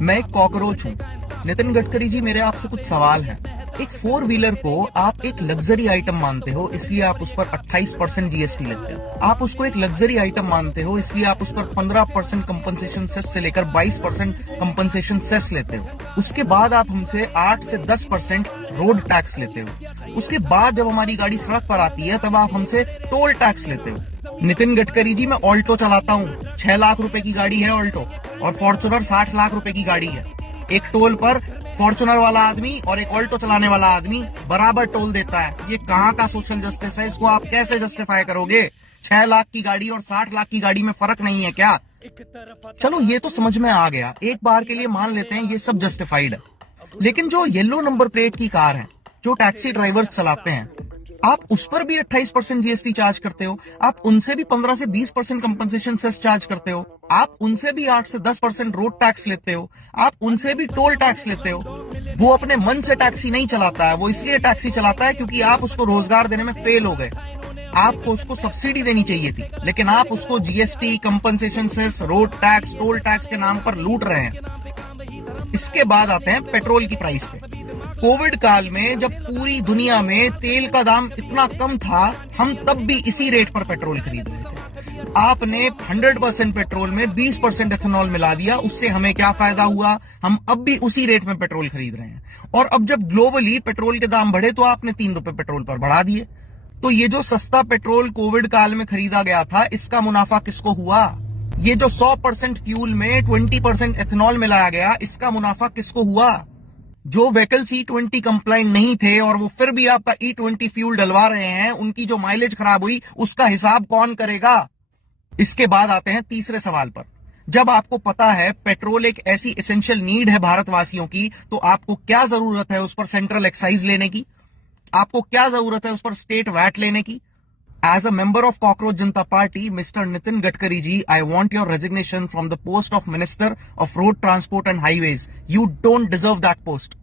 मैं एक कॉकरोच हूँ। नितिन गडकरी जी, मेरे आपसे कुछ सवाल हैं। एक 4 व्हीलर को आप एक लग्जरी आइटम मानते हो, इसलिए आप उस पर 28% जीएसटी लेते हो। आप उसको एक लग्जरी आइटम मानते हो, इसलिए आप उस पर 15% कंपनसेशन सेस से लेकर 22% कंपनसेशन सेस लेते हो। उसके बाद आप हमसे 8 से 10% रोड टैक्स लेते हो। उसके बाद जब हमारी गाड़ी सड़क पर आती है तब आप हमसे टोल टैक्स लेते हो। नितिन गडकरी जी, मैं ऑल्टो चलाता हूँ। 6 लाख रुपए की गाड़ी है ऑल्टो, और फॉर्च्यूनर 60 लाख रुपए की गाड़ी है। एक टोल पर फॉर्च्यूनर वाला आदमी और एक ऑल्टो चलाने वाला आदमी बराबर टोल देता है। ये कहाँ का सोशल जस्टिस है? इसको आप कैसे जस्टिफाई करोगे? 6 लाख की गाड़ी और 60 लाख की गाड़ी में फर्क नहीं है क्या? चलो, ये तो समझ में आ गया। एक बार के लिए मान लेते हैं ये सब जस्टिफाइड है। लेकिन जो येलो नंबर प्लेट की कार है, जो टैक्सी ड्राइवर्स चलाते हैं, आप उस पर भी 28% जीएसटी चार्ज करते हो। आप उनसे भी 15 से 20% कंपनसेशन सेस चार्ज करते हो। आप उनसे भी 8 से 10% रोड टैक्स लेते हो। आप उनसे भी टोल टैक्स लेते हो। वो अपने मन से टैक्सी नहीं चलाता है, वो इसलिए टैक्सी चलाता है क्योंकि आप उसको रोजगार देने में फेल हो गए। आपको उसको सब्सिडी देनी चाहिए थी, लेकिन आप उसको GST, compensation cess, road tax, toll tax के नाम पर लूट रहे हैं। इसके बाद आते हैं पेट्रोल की प्राइस पे। कोविड काल में जब पूरी दुनिया में तेल का दाम इतना कम था, हम तब भी इसी रेट पर पेट्रोल खरीद रहे थे। आपने 100% पेट्रोल में 20% एथेनॉल मिला दिया। उससे हमें क्या फायदा हुआ? हम अब भी उसी रेट में पेट्रोल खरीद रहे हैं। और अब जब ग्लोबली पेट्रोल के दाम बढ़े तो आपने 3 रुपए पेट्रोल पर बढ़ा दिए। तो ये जो सस्ता पेट्रोल कोविड काल में खरीदा गया था, इसका मुनाफा किसको हुआ? ये जो 100% फ्यूल में 20% एथेनॉल मिलाया गया, इसका मुनाफा किसको हुआ? जो व्हीकल्स E20 कंप्लाइंट नहीं थे और वो फिर भी आपका E20 फ्यूल डलवा रहे हैं, उनकी जो माइलेज खराब हुई, उसका हिसाब कौन करेगा? इसके बाद आते हैं तीसरे सवाल पर। जब आपको पता है पेट्रोल एक ऐसी एसेंशियल नीड है भारतवासियों की, तो आपको क्या जरूरत है उस पर सेंट्रल एक्साइज लेने की? आपको क्या जरूरत है उस पर स्टेट वैट लेने की? As a member of Cockroach Janata Party, Mr. Nitin Gadkari ji, I want your resignation from the post of Minister of Road Transport and Highways. You don't deserve that post.